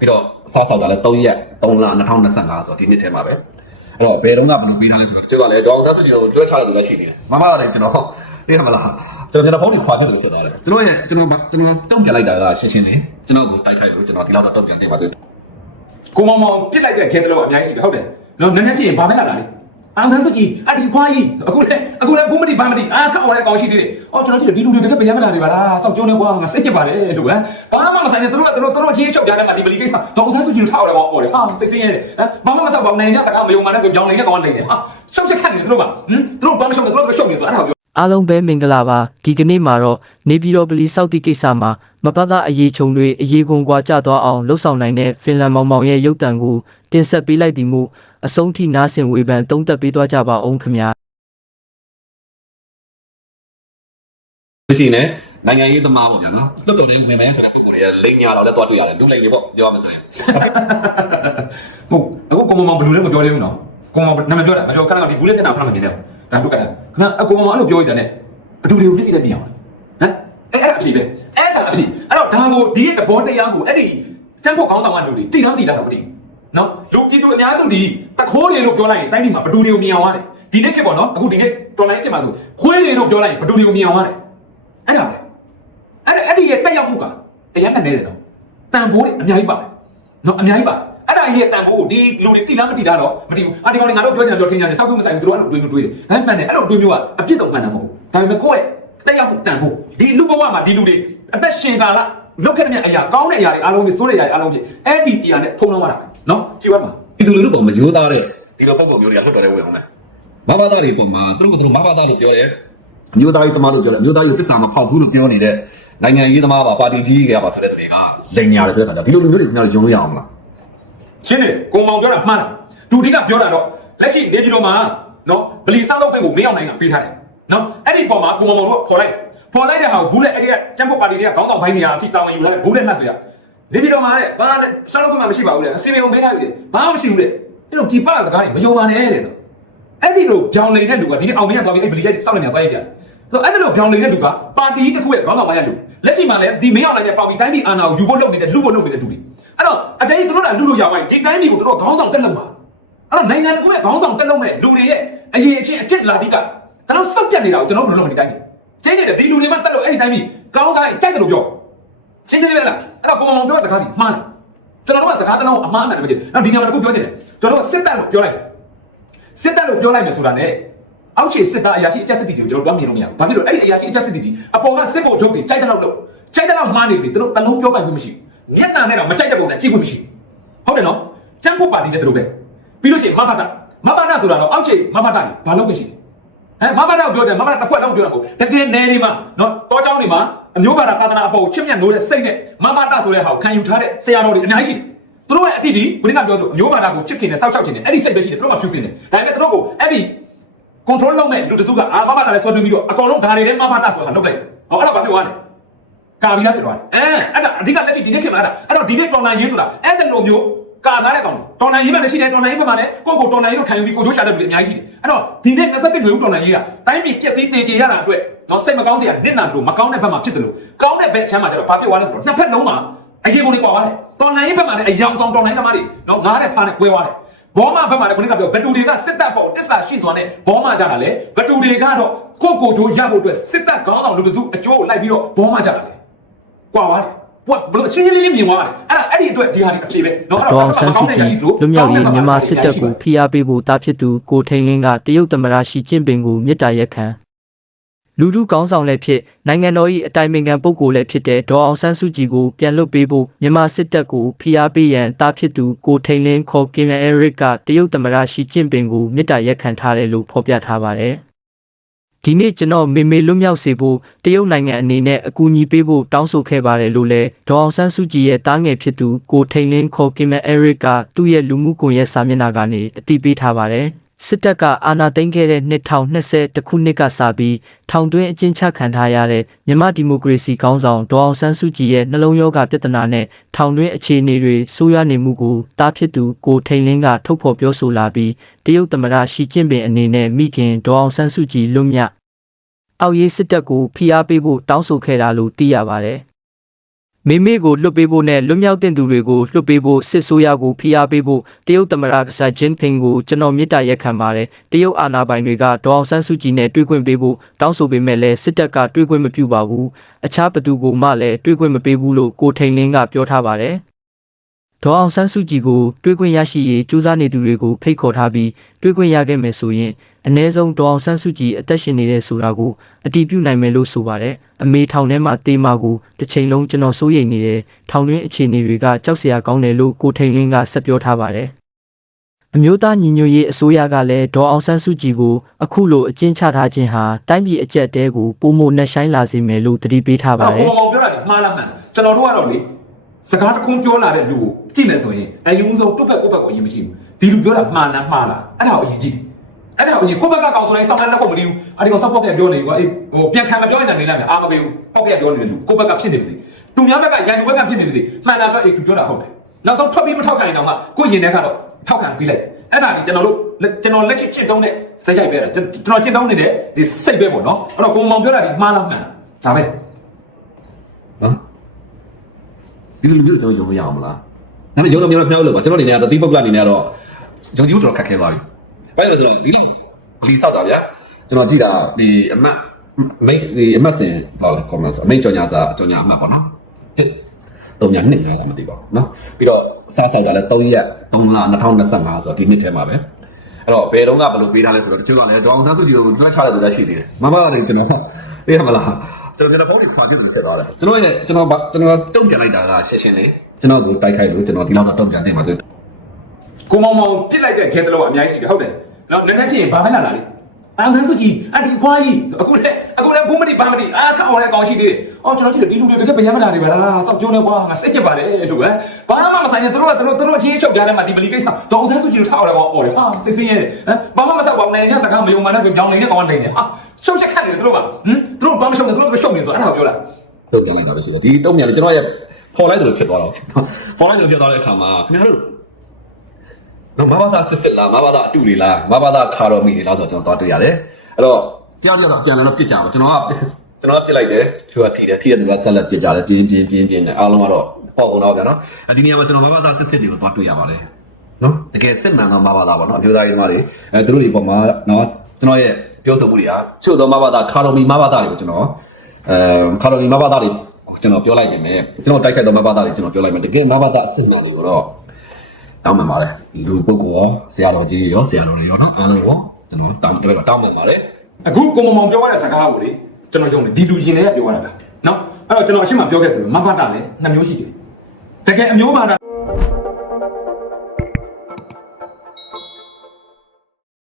ပြီးတော့အစားဆောက်တာလည်း3ရက်3လ2025ဆိုတော့ဒီနှစ်ထဲမှာပဲအဲ့တော့ဘယ်တော့မှဘယ်လိုပေးထားလဲဆိုတော့ကျွန်တော်ကလည်းဒေါအောင်ဆန်းစုကြည်ကိုလွှဲချတယ်လို့လည်းရှိနေတယ်မမကလည်းကျွန်တော်သိရမလားကျွန်တော်ကျွန်တော်ဖုန်းတွေခွာဖြစ်တယ်လို့ဖြစ်သွားတယ်ကျွန်တော်ရဲ့ကျွန်တော်ကျွန်တော်တုံ့ပြန်လိုက်တာကရှင်းရှင်းလေးကျွန်တော်ကိုတိုက်ခိုက်လို့ကျွန်တော်ဒီလောက်တော့တုံ့ပြန်သိပါစေကိုမောင်မောင်ပြစ်လိုက်တဲ့ခဲတလုံးအများကြီးရှိတယ်ဟုတ်တယ်နော်နည်းနည်းဖြစ်ရင်ဘာပဲလာတာလေ အောင်ဆန်းစုကြည်အဒီဖွားကြီးအခုလည်းအခုလည်းဘူးမတိဘာမတိအာထောက်အောင်လည်းကောင်းရှိသေးတယ်အော်ကျွန်တော်ကြည့်ဒီလူတွေတကယ်ပြန်မလာနေပါလားစောက်ကျုံးနေကွာငါစိတ်ညစ်ပါတယ်လို့ဟမ်ဘာမှမဆိုင်နဲ့တို့ကတို့တို့ချင်းချုပ်ကြတယ်မှာဒီပလီကိစ္စတော့အောင်ဆန်းစုကြည်ကိုထောက်ရတယ်ပေါ့လေဟာစိတ်ဆင်းရဲတယ်ဟမ်ဘာမှမဆောက်ပါဘူးနိုင်ကြစကားမယုံမှန်းနဲ့ဆိုကြောင်လေးနဲ့ကောင်းလိမ့်တယ်ဟာရှောက်ချက်ခတ်နေတယ်တို့ကဟမ်တို့ဘာမှရှောက်တယ်တို့ကရှောက်နေဆိုအဲ့ဒါကိုအားလုံးပဲမင်္ဂလာပါဒီကနေ့မှာတော့နေပြည်တော်ပလီစောက်တိကိစ္စမှာမပတ်သားအရေးချုံတွေအရေးကုန်ကွာကြသွားအောင်လှုပ်ဆောင်နိုင်တဲ့ဖင်လန်မောင်မောင်ရဲ့ရုပ်တံကိုတင်ဆက်ပေးလိုက်သည်မို့ အဆုံးထိနားဆင်ဝေဖန်သုံးသပ်ပေးသွားကြပါအောင်ခင်ဗျာလို့ရှိရင်လည်းနိုင်ငံရေးသမားပေါ့ဗျာနော်လွတ်တော်နဲ့ဝင်မယ်ဆိုတဲ့ပုံပေါ်တွေကလိန်ညာတော့လည်းတွားတွေ့ရတယ်လူလိန်တွေပေါ့ပြောရမယ်ဆိုရင်ဟုတ်အခုကိုမောင်မောင်ဘယ်လိုလဲမပြောသေးဘူးနော်ကိုမောင်နာမည်ပြောတာမပြောခဏခဏဒီဘူးလက်တက်တာခဏမမြင်နဲ့ဒါတို့ကလည်းခဏအကိုမောင်မောင်အဲ့လိုပြောရတဲ့နဲ့ဘယ်သူတွေကိုပြစ်စီတဲ့မြင်အောင်ဟမ်အဲ့အဲ့အဖြစ်ပဲအဲ့ဒါအဖြစ်အဲ့တော့ဒါကိုဒီရဲ့သဘောတရားကိုအဲ့ဒီစံဖို့ခေါင်းဆောင်ကလူတွေတိလားမတိလားတော့မသိဘူး နော်လူပြည်သူအများစုဒီတခိုးတွေလို့ပြောလိုက်ရင်တိုင်းပြည်မှာဘယ်သူတွေကိုမြင်အောင်ရတယ်ဒီနေ့ခေတ်ပေါ့နော်အခုဒီနေ့တော်လိုင်းခေတ်မှာဆိုခွေးတွေလို့ပြောလိုက်ရင်ဘယ်သူတွေကိုမြင်အောင်ရတယ်အဲ့ဒါပဲအဲ့အဲ့ဒီရဲ့တက်ရောက်မှုကအရင်ကနေတယ်နော်တန်ဖိုးတွေအများကြီးပါတယ်နော်အများကြီးပါတယ်အဲ့ဒါကြီးရဲ့တန်ဖိုးကိုဒီလူတွေတိလားမတိလားတော့မတိဘူးအာဒီကောင်တွေငါတို့ပြောချင်တယ်ပြောထင်ကြတယ်စောက်ကုန်မဆိုင်ဘူးသူတို့အဲ့လိုတွေးလို့တွေးတယ်ဒါမှန်တယ်အဲ့လိုတွေးမျိုးကအပြစ်ဆုံးမှန်တာမဟုတ်ဘူးဒါပေမဲ့ကိုယ့်ရဲ့တက်ရောက်မှုတန်ဖိုးဒီလူဘဝမှာဒီလူတွေအသက်ရှင်ကာလလုတ်ခဲ့တဲ့အရာကောင်းတဲ့အရာတွေအားလုံးတွေစိုးတဲ့အရာတွေအားလုံးတွေအဲ့ဒီအရာနဲ့ဖုံးလုံးရတာ နော်ကြည့်ပါမှာပြည်သူလူထုပုံမရိုးသားတဲ့ဒီလိုပုံပုံမျိုးတွေကလွတ်တော်တဲ့ဝင်အောင်လဲမဘာသားတွေပုံမှာသူတို့ကသူတို့မဘာသားလို့ပြောတယ်အမျိုးသားရေးသမားလို့ပြောတယ်အမျိုးသားရေးကိုတစ္ဆာမဖောက်ဘူးလို့ပြောနေတဲ့နိုင်ငံရေးသမားပါပါတီကြီးတွေကပါဆိုတဲ့တွေကလိန်ညာတယ်ဆိုတဲ့ခါကျဒီလိုလူမျိုးတွေကျွန်တော်ယုံလို့ရအောင်မလားရှင်းတယ်ကိုမောင်ပြောတာမှားတယ်ဒူဒီကပြောတာတော့လက်ရှိနေပြည်တော်မှာနော်ဗလီစောက်လုပ်ခွင့်ကိုမင်းအောင်နိုင်ကပေးထားတယ်နော်အဲ့ဒီပုံမှာကိုမောင်မောင်တို့ခေါ်လိုက်ခေါ်လိုက်တဲ့ဟာကိုဘူးလက်အဲ့ဒီကကျန်းဖို့ပါတီတွေကခေါင်းဆောင်ပိုင်းနေရာအထိတောင်းဝင်ယူလာတယ်ဘူးလက်နှက်ဆိုရ နေပြည်တော်မှာတဲ့ဘာလဲစောက်လုပ်ခွင့်မှမရှိပါဘူးလေအစီအမံကိုမေးထားပြီလေဘာမှမရှိဘူးလေအဲ့လိုဒီပစကားကြီးမယုံပါနဲ့တဲ့ဆိုအဲ့ဒီလိုကြောင်လိန်တဲ့လူကဒီနေ့အောင်မင်းကသွားပြီးအဲ့ဗလီရဲ့စောက်နေနေသွားရကြဆိုအဲ့ဒီလိုကြောင်လိန်တဲ့လူကပါတီတစ်ခုရဲ့ခေါင်းဆောင်ပိုင်းရလူလက်ရှိမှာလည်းဒီမင်းအောင်နိုင်တဲ့ပါတီတိုင်းပြည်အာဏာကိုယူဖို့လုပ်နေတဲ့လူဖို့လုပ်နေတဲ့လူတွေအဲ့တော့အတိတ်သူတို့ကလူလူရောက်ပိုင်းဒီတိုင်းပြည်ကိုတို့ခေါင်းဆောင်တက်လို့ပါအဲ့တော့နိုင်ငံတစ်ခုရဲ့ခေါင်းဆောင်တက်လို့မဲ့လူတွေရဲ့အရေးအချင်းအဖြစ်လာတိကကျွန်တော်စောက်ပြတ်နေတာကိုကျွန်တော်ဘယ်လိုလုပ်မလဲဒီတိုင်းပြည်ကျင်းနေတယ်ဒီလူတွေမှတက်လို့အဲ့ဒီတိုင်းပြည်ကောင်းစားရင်ကြိုက်တယ်လို့ပြော ရှင်းရှင်းလေးပဲလားအဲ့တော့ကိုမောင်ပြောစကားဒီမှားတယ်ကျွန်တော်တို့ကစကားတလုံးအမှားအမှန်တည်းမသိဘူးအဲ့ဒီညမှာတခုပြောချင်တယ်ကျွန်တော်တို့စစ်တပ်လို့ပြောလိုက်စစ်တပ်လို့ပြောလိုက်မယ်ဆိုတာ ਨੇ အောက်ခြေစစ်သားအရာရှိအကြက်စစ်တီတွေကိုကျွန်တော်တို့ပြောမြင်လို့မရဘူး။ဘာဖြစ်လို့အဲ့ဒီအရာရှိအကြက်စစ်တီတွေအပေါ်ကစစ်ဗိုလ်ချုပ်တွေကြိုက်တဲ့လောက်လို့ကြိုက်တဲ့လောက်မှားနေပြီသူတို့တလုံးပြောပိုင်ခွင့်မရှိဘူး။မျက်နှာနဲ့တော့မကြိုက်တဲ့ပုံစံကြည့်ခွင့်မရှိဘူး။ဟုတ်တယ်နော်။ကျန်းဖို့ပါတီတဲ့သူတို့ပဲ။ပြီးလို့ရှိရင်မဖတ်တာမဖတ်တာဆိုတာတော့အောက်ခြေမဖတ်တာတွေဘာလုပ်ခွင့်ရှိလဲ။ဟမ်မဖတ်တာကိုပြောတယ်မဖတ်တာတစ်ခွက်လုံးပြောတာကိုတကယ်နယ်တွေမှာနော်တောချောင်းတွေမှာ အမျိုးဘာသာသာသနာအပေါ်ကိုချစ်မြတ်နိုးတဲ့စိတ်နဲ့မဖတ်တာဆိုတဲ့ဟာကိုခံယူထားတဲ့ဆရာတော်တွေအများကြီးရှိတယ်။သူတို့ရဲ့အတိတ်ဒီဘုရားပြောဆိုအမျိုးဘာသာကိုချစ်ခင်နဲ့စောက်ရှောက်ခင်နဲ့အဲ့ဒီစိတ်ပဲရှိတယ်သူတို့မှဖြူစင်တယ်။ဒါပေမဲ့သူတို့ကိုအဲ့ဒီ control လုပ်မဲ့လူတစုကအာမဘာတာလည်းဆွဲသွင်းပြီးတော့အကောင်လုံးဓာရီထဲမဘာတာဆိုတာလုပ်လိုက်တယ်။ဟောအဲ့ဒါဘာဖြစ်သွားလဲ။ကာပြီးသားဖြစ်သွားတယ်။အဲအဲ့ဒါအဓိကလက်ရှိဒီနေ့ခင်မှာအဲ့ဒါအဲ့တော့ဒီနေ့တော်လန်ရေးဆိုတာအဲ့တဲ့လိုမျိုး ကာထားတဲ့ကောင်တော်လန်ရေးမှလည်းရှိတယ်တော်လန်ရေးမှလည်းကိုယ့်ကိုတော်လန်ရေးကိုခံယူပြီးကိုချိုးရှာတဲ့လူတွေအများကြီးရှိတယ်။အဲ့တော့ဒီနေ့27တွေဦးတော်လန်ရေးတာတိုင်းပြည်ပြည့်စည်တည်ကြရတာအတွက်တော့စိတ်မကောင်းစရာနစ်နာလို့မကောင်းတဲ့ဘက်မှာဖြစ်တယ်လို့ကောင်းတဲ့ဘက်ချမ်းမှာကျတော့ဘာဖြစ်သွားလဲဆိုတော့နှစ်ဖက်လုံးမှာအရေးကုန်တွေကွာသွားတယ်။တော်လန်ရေးဘက်မှာလည်းအယောင်ဆောင်တော်လန်ရေးသမားတွေနော်ငားတဲ့ဖားနဲ့ကွဲသွားတယ်။ဘောမဘက်မှာလည်းခုနကပြောဘတူတွေကစစ်တပ်ပေါ်တစ္ဆာရှိစွာနဲ့ဘောမကြတာလေဘတူတွေကတော့ကိုကိုတို့ရဖို့အတွက်စစ်တပ်ခေါင်းဆောင်လူတစုအကျိုးကိုလိုက်ပြီးတော့ဘောမကြတာလေကွာပါ ဘဘလို့ချင်းချင်းလေးလေးမြင်သွားတယ်အဲ့ဒါအဲ့ဒီအတွက်ဒီဟာဒီအပြေပဲနော်ဒေါအောင်ဆန်းစုကြည်လွတ်မြောက်ရေးမြန်မာစစ်တပ်ကိုဖိအားပေးဖို့တားဖြစ်သူကိုထိန်လင်းကတရုတ်သမ္မတရှီကျင့်ပင်ကိုမြစ်တာရက်ခံလူထုကောင်းဆောင်လည်းဖြစ်နိုင်ငံတော်၏အတိုင်ပင်ခံပုဂ္ဂိုလ်လည်းဖြစ်တဲ့ဒေါ်အောင်ဆန်းစုကြည်ကိုပြန်လွတ်ပေးဖို့မြန်မာစစ်တပ်ကိုဖိအားပေးရန်တားဖြစ်သူကိုထိန်လင်းခေါ်ကင်မအဲရစ်ကတရုတ်သမ္မတရှီကျင့်ပင်ကိုမြစ်တာရက်ခံထားတယ်လို့ဖော်ပြထားပါတယ် ဒီနေ့ကျွန်တော်မေမေလွတ်မြောက်စေဖို့တရုတ်နိုင်ငံအနေနဲ့အကူအညီပေးဖို့တောင်းဆိုခဲ့ပါတယ်လို့လည်းဒေါ်အောင်ဆန်းစုကြည်ရဲ့တားငယ်ဖြစ်သူကိုထိန်လင်းခေါ်ကင်မအဲရစ်ကသူ့ရဲ့လူမှုကွန်ရက်စာမျက်နှာကနေအတည်ပြုထားပါတယ် စစ်တပ်ကအာဏာသိမ်းခဲ့တဲ့2020ခုနှစ်ကစပြီးထောင်တွင်းအကျဉ်းချခံထားရတဲ့မြန်မာဒီမိုကရေစီခေါင်းဆောင်ဒေါ်အောင်ဆန်းစုကြည်ရဲ့နှလုံးရောဂါပြဿနာနဲ့ထောင်တွင်းအခြေအနေတွေဆိုးရွားနေမှုကိုတားဖြစ်သူကိုထိန်လင်းကထုတ်ဖော်ပြောဆိုလာပြီးတရုတ်သမ္မတရှီကျင့်ပင်အနေနဲ့မိခင်ဒေါ်အောင်ဆန်းစုကြည်လွတ်မြောက်အောက်ရေးစစ်တပ်ကိုဖိအားပေးဖို့တောင်းဆိုခဲ့တာလို့သိရပါတယ်။ မိမိကိုလွတ်ပေးဖို့နဲ့လွတ်မြောက်တဲ့သူတွေကိုလွတ်ပေးဖို့စစ်ဆိုးရကိုဖိအားပေးဖို့တရုတ်သမ္မတကစားဂျင်ဖင်ကိုကျွန်တော်မြစ်တာရက်ခံပါတယ်တရုတ်အာဏာပိုင်တွေကဒေါအောင်ဆန်းစုကြည်နဲ့တွေ့ခွင့်ပေးဖို့တောင်းဆိုပေမဲ့လည်းစစ်တပ်ကတွေ့ခွင့်မပြုပါဘူးအခြားဘသူကိုမှလည်းတွေ့ခွင့်မပေးဘူးလို့ကိုထိန်လင်းကပြောထားပါတယ် ဒေါအောင်ဆန်းစုကြည်ကိုတွေ့ခွင့်ရရှိရေးစူးစမ်းနေသူတွေကိုဖိတ်ခေါ်ထားပြီးတွေ့ခွင့်ရခဲ့မယ်ဆိုရင်အ ਨੇ ဆုံးဒေါအောင်ဆန်းစုကြည်အသက်ရှင်နေတဲ့ဆိုတာကိုအတည်ပြုနိုင်မယ်လို့ဆိုပါတယ်အမေထောင်ထဲမှာတေးမာကိုတစ်ချိန်လုံးကျွန်တော်စိုးရိမ်နေတယ်ထောင်တွင်းအခြေအနေတွေကကြောက်စရာကောင်းတယ်လို့ကိုထိန်လင်းကဆက်ပြောထားပါတယ်အမျိုးသားညီညွတ်ရေးအစိုးရကလည်းဒေါ်အောင်ဆန်းစုကြည်ကိုအခုလိုအကျဉ်းချထားခြင်းဟာတိုင်းပြည်အကြက်တဲကိုပုံမနှက်ဆိုင်လာစေမယ်လို့တတိပေးထားပါတအဲ့ယ်ကိုမောင်ပြောတာဒီမှားလားမှန်လားကျွန်တော်တို့ကတော့လေ စကားတစ်ခုပြောလာတဲ့လူကိုကြည့်မယ်ဆိုရင်အယူဆုံးတုတ်ဘက်ကိုယ့်ဘက်ကိုအရင်မရှိဘူးဒီလူပြောတာမှားလားမှားလားအဲ့ဒါကိုအရင်ကြည့်တယ်အဲ့ဒါကိုအရင်ကိုယ့်ဘက်ကကောင်ဆိုတိုင်းစောင်းတဲ့လက်ကိုမလီဘူးအဲ့ဒီကောင်ဆော့ပေါက်ကပြောနေကွာအေးဟိုပြန်ခံမပြောရင်လည်းနေလိုက်မယ်အာမပေးဘူးပေါက်ကပြောနေတဲ့လူကိုယ့်ဘက်ကဖြစ်နေပါစေသူများဘက်ကရန်သူဘက်ကဖြစ်နေပါစေမှန်တာပဲအေးသူပြောတာဟုတ်တယ်နောက်တော့ထွက်ပြီးမထောက်ခံရင်တော့မှကိုယ့်ရင်ထဲကတော့ထောက်ခံပြီးလိုက်တယ်အဲ့ဒါကြီးကျွန်တော်တို့ကျွန်တော်လက်ချစ်ချစ်တုံးတဲ့စက်ရိုက်ပဲကျွန်တော်ချစ်တုံးနေတဲ့ဒီစိတ်ပဲပေါ့နော်အဲ့တော့ကိုမောင်ပြောတာဒီမှားလားမှန်လားဒါပဲနော် ဒီလိုမျိုးကျွန်တော်ယုံမရအောင်မလားဒါပေမဲ့ယုံတော့မျိုးတော့ပြောလို့ပေါ့ကျွန်တော်အနေနဲ့ကတော့တိပုတ်ကအနေနဲ့ကတော့ယုံကြည်ဖို့တော်တော်ခက်ခဲသွားပြီဘာလို့လဲဆိုတော့ဒီလောက်လီဆောက်တာဗျာကျွန်တော်ကြည့်တာဒီအမတ်မိတ်ဒီအမတ်စင်ဘာလဲ comment ဆိုအမိတ်ကြော်ညာစာကြော်ညာအမတ်ပေါ့နော်တစ်တော့ညာနှစ်ငါးလားမသိပါဘူးနော်ပြီးတော့စားဆောက်တာလဲ3ရက်3လ2025ဆိုတော့ဒီနှစ်ထဲမှာပဲအဲ့တော့ဘယ်တော့ကဘယ်လိုပေးထားလဲဆိုတော့တချို့ကလည်းဒေါအောင်ဆန်းစုကြည်ကိုတွက်ချတဲ့သူလည်းရှိသေးတယ်မမကလည်းကျွန်တော်သိရမလား ကျွန်တော်ကျွန်တော်ဖုန်းကြီးခွာကြည့်တယ်ချက်သွားတယ်ကျွန်တော်ရဲ့ကျွန်တော်ကျွန်တော်တုံ့ပြန်လိုက်တာကရှင်းရှင်းလေးကျွန်တော်ကိုတိုက်ခိုက်လို့ကျွန်တော်ဒီလောက်တော့တုံ့ပြန်တင်ပါဆိုကိုမောင်မောင်ပြစ်လိုက်တဲ့ခဲတလုံးကအများကြီးရှိတယ်ဟုတ်တယ်နော်နည်းနည်းဖြစ်ရင်ဘာပဲလာလာလေ အောင်ဆန်းစုကြည်အဒီဖွားကြီးအခုလည်းအခုလည်းဘူးမတိဘာမတိအားထားအောင်လည်းအကောင်ရှိသေးတယ်အော်ကျွန်တော်ကြည့်တယ်ဒီလူတွေတကယ်ဗျမ်းမလာနေပါလားစောက်ကြိုးနေကွာငါစိတ်ညစ်ပါတယ်လို့ပဲဘာမှမဆိုင်နဲ့တို့ကတို့တို့အချင်းချုပ်ကြတယ်မှာဒီမလီကိစ္စတော့အောင်ဆန်းစုကြည်ကိုထားအောင်လည်းပေါ့အော်လေဟာစိတ်ဆင်းရဲဟမ်ဘာမှမဆောက်ပါဘူးနိုင်ငံစကားမယုံမှန်းဆိုကြောင်နေတဲ့ကောင်ကနေတယ်ဟာရှုပ်ချက်ခတ်နေတယ်တို့ကဟမ်တို့ဘာမှရှုပ်နေတို့တို့ရှုပ်နေဆိုအဲ့ဒါကိုပြောလားတုံ့ပြန်လိုက်တာပဲဆိုတော့ဒီတုံ့ပြန်လေကျွန်တော်ရဲ့ပေါ်လိုက်တယ်လို့ဖြစ်သွားတော့ပေါ်လိုက်တယ်ဖြစ်သွားတဲ့အခါမှာခင်ဗျားတို့ တော့မဘာသာစစ်စစ်လားမဘာသာအတူတွေလားမဘာသာခါတော်မိတွေလားဆိုတော့ကျွန်တော်သွားတွေ့ရတယ်အဲ့တော့တရားတရားတော့ပြန်လာတော့ပြစ်ကြပါကျွန်တော်ကကျွန်တော်ကပြစ်လိုက်တယ်သူကထိတယ်ထိတဲ့သူကဆက်လက်ပြစ်ကြတယ်ပြင်းပြင်းပြင်းပြင်းနဲ့အားလုံးကတော့ပေါ့ကုန်တော့ဗျာနော်ဒီနေရာမှာကျွန်တော်မဘာသာစစ်စစ်တွေကိုသွားတွေ့ရပါတယ်နော်တကယ်စစ်မှန်သောမဘာသာပေါ့နော်အမျိုးသားရေးသမားတွေအဲသူတို့တွေပုံမှာနော်ကျွန်တော်ရဲ့ပြောဆိုမှုတွေကချို့သောမဘာသာခါတော်မီမဘာသာတွေကိုကျွန်တော်အဲခါတော်မီမဘာသာတွေကျွန်တော်ပြောလိုက်ပြင်မယ်ကျွန်တော်တိုက်ခိုက်သောမဘာသာတွေကျွန်တော်ပြောလိုက်မယ်တကယ်မဘာသာအစစ်မှန်တွေကိုတော့ တောင်းပန်ပါတယ်လူပုဂ္ဂိုလ်ရောဆရာတော်ကြီးရောဆရာတော်တွေရောနော်အားလုံးရောကျွန်တော်တောင်းတပည့်တော့တောင်းပန်ပါတယ်အခုကိုမောင်မောင်ပြောရတဲ့စကားကိုလေကျွန်တော်ယုံတယ်ဒီလူရင်တွေကပြောရတာနော်အဲ့တော့ကျွန်တော်အရှိမပြောခဲ့တယ်မဘတာလည်းနှစ်မျိုးရှိတယ်တကယ်အမျိုးဘာသာ